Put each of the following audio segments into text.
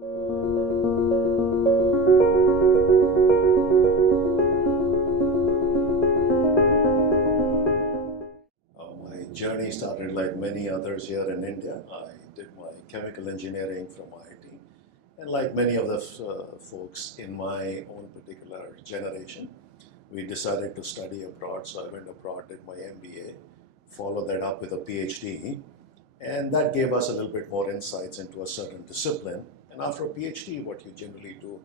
My journey started like many others here in India. I did my chemical engineering from IIT, and like many of the folks in my own particular generation, we decided to study abroad. So I went abroad, did my MBA, followed that up with a PhD, and that gave us a little bit more insights into a certain discipline. And after a PhD, what you generally do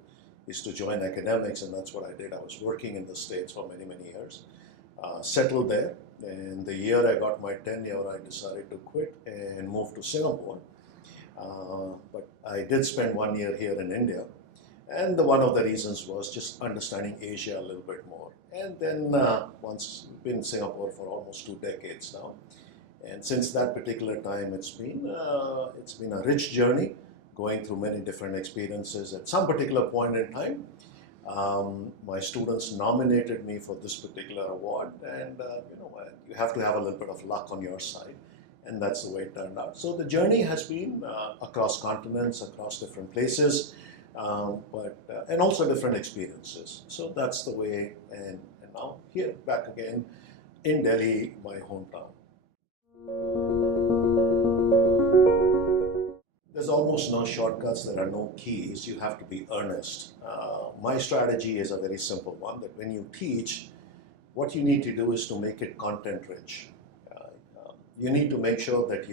is to join academics, and that's what I did. I was working in the States for many, many years, settled there, and the year I got my tenure, I decided to quit and move to Singapore. But I did spend 1 year here in India, and one of the reasons was just understanding Asia a little bit more. And then once been in Singapore for almost 2 decades now, and since that particular time, it's been a rich journey, going through many different experiences. At some particular point in time, my students nominated me for this particular award, and you have to have a little bit of luck on your side, and that's the way it turned out. So the journey has been across continents, across different places, and also different experiences. So that's the way, and now here back again in Delhi, my hometown. There's almost no shortcuts, there are no keys, you have to be earnest. My strategy is a very simple one, that when you teach, what you need to do is to make it content rich. You need to make sure that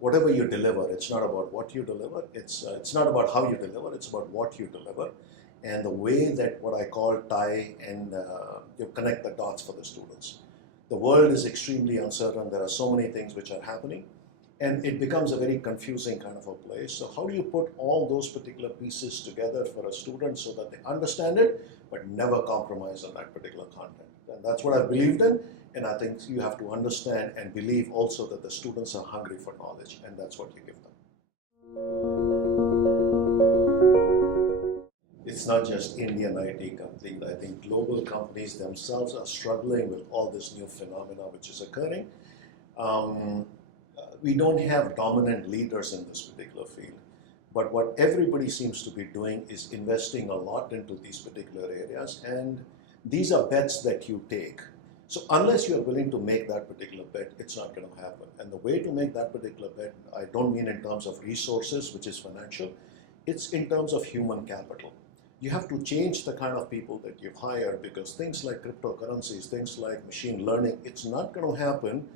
whatever you deliver, it's not about what you deliver, it's not about how you deliver, it's about what you deliver, and the way that what I call tie and you connect the dots for the students. The world is extremely uncertain, there are so many things which are happening, and it becomes a very confusing kind of a place. So how do you put all those particular pieces together for a student so that they understand it, but never compromise on that particular content? And that's what I believed in, and I think you have to understand and believe also that the students are hungry for knowledge, and that's what you give them. It's not just Indian IT companies. I think global companies themselves are struggling with all this new phenomena which is occurring. We don't have dominant leaders in this particular field, but what everybody seems to be doing is investing a lot into these particular areas, and these are bets that you take. So unless you are willing to make that particular bet, it's not going to happen. And the way to make that particular bet, I don't mean in terms of resources, which is financial, it's in terms of human capital. You have to change the kind of people that you've hired, because things like cryptocurrencies, things like machine learning, it's not going to happen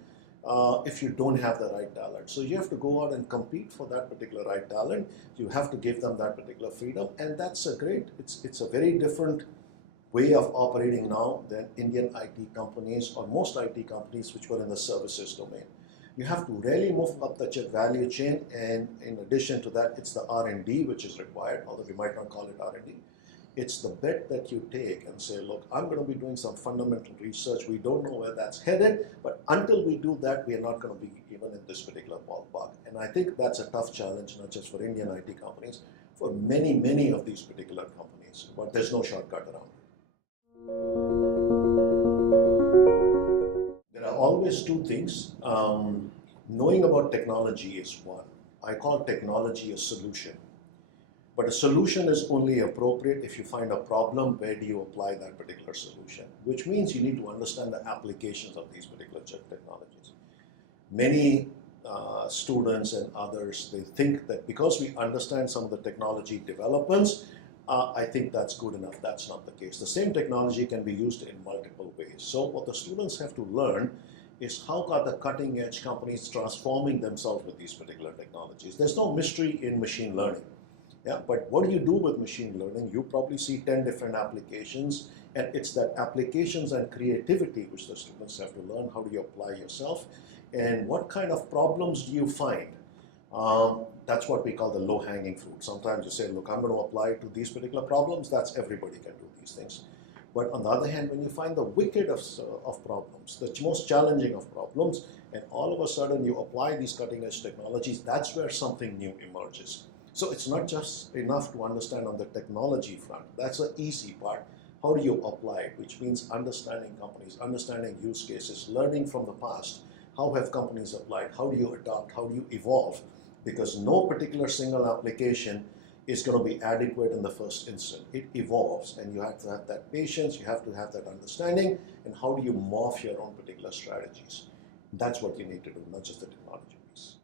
if you don't have the right talent. So you have to go out and compete for that particular right talent. You have to give them that particular freedom, and that's it's a very different way of operating now than Indian IT companies or most IT companies which were in the services domain. You have to really move up the value chain, and in addition to that, it's the R&D which is required, although we might not call it R&D. It's the bet that you take and say, look, I'm going to be doing some fundamental research. We don't know where that's headed, but until we do that, we are not going to be even in this particular ballpark. And I think that's a tough challenge, not just for Indian IT companies, for many, many of these particular companies. But there's no shortcut around it. There are always two things. Knowing about technology is one. I call technology a solution. But a solution is only appropriate if you find a problem. Where do you apply that particular solution? Which means you need to understand the applications of these particular technologies. Many students and others, they think that because we understand some of the technology developments, I think that's good enough. That's not the case. The same technology can be used in multiple ways. So what the students have to learn is how are the cutting edge companies transforming themselves with these particular technologies. There's no mystery in machine learning. Yeah, but what do you do with machine learning? You probably see 10 different applications, and it's that applications and creativity which the students have to learn. How do you apply yourself, and what kind of problems do you find? That's what we call the low-hanging fruit. Sometimes you say, look, I'm going to apply to these particular problems. That's everybody can do these things. But on the other hand, when you find the wicked of problems, the most challenging of problems, and all of a sudden you apply these cutting-edge technologies, that's where something new emerges. So it's not just enough to understand on the technology front. That's the easy part. How do you apply it? Which means understanding companies, understanding use cases, learning from the past. How have companies applied? How do you adopt? How do you evolve? because no particular single application is going to be adequate in the first instant. It evolves, and you have to have that patience, you have to have that understanding, and how do you morph your own particular strategies. That's what you need to do, not just the technology piece.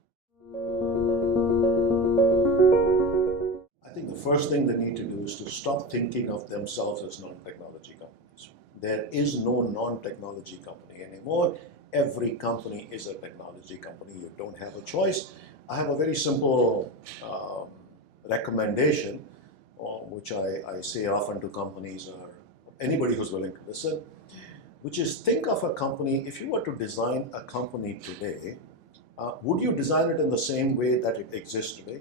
I think the first thing they need to do is to stop thinking of themselves as non-technology companies. There is no non-technology company anymore. Every company is a technology company. You don't have a choice. I have a very simple recommendation, which I say often to companies or anybody who's willing to listen, which is think of a company. If you were to design a company today, would you design it in the same way that it exists today?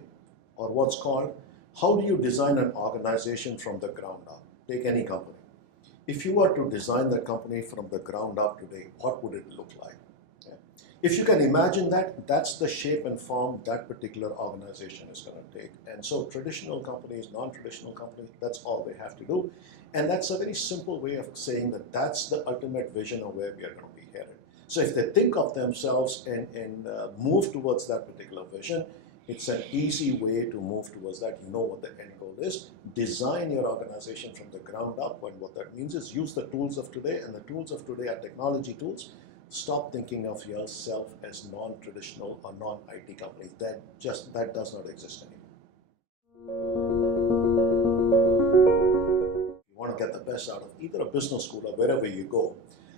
Or what's called, how do you design an organization from the ground up? Take any company. If you were to design the company from the ground up today, what would it look like? Yeah. If you can imagine that, that's the shape and form that particular organization is going to take. And so traditional companies, non-traditional companies, that's all they have to do. And that's a very simple way of saying that that's the ultimate vision of where we are going to be headed. So if they think of themselves and move towards that particular vision, it's an easy way to move towards that. You know what the end goal is. Design your organization from the ground up, and what that means is use the tools of today, and the tools of today are technology tools. Stop thinking of yourself as non-traditional or non-IT companies. That does not exist anymore. You want to get the best out of either a business school or wherever you go,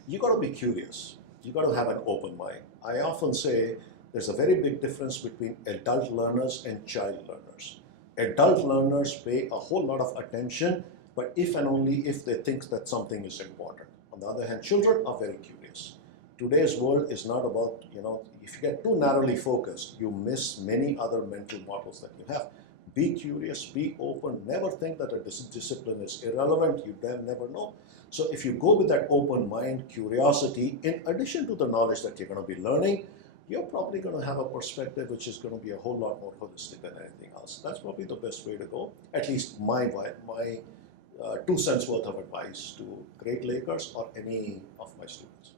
you got to be curious. You got to have an open mind. I often say there's a very big difference between adult learners and child learners. Adult learners pay a whole lot of attention, but if and only if they think that something is important. On the other hand, children are very curious. Today's world is not about, if you get too narrowly focused, you miss many other mental models that you have. Be curious, be open, never think that a discipline is irrelevant, you damn never know. So if you go with that open mind, curiosity, in addition to the knowledge that you're going to be learning, you're probably going to have a perspective which is going to be a whole lot more holistic than anything else. That's probably the best way to go, at least my 2 cents worth of advice to great Lakers or any of my students.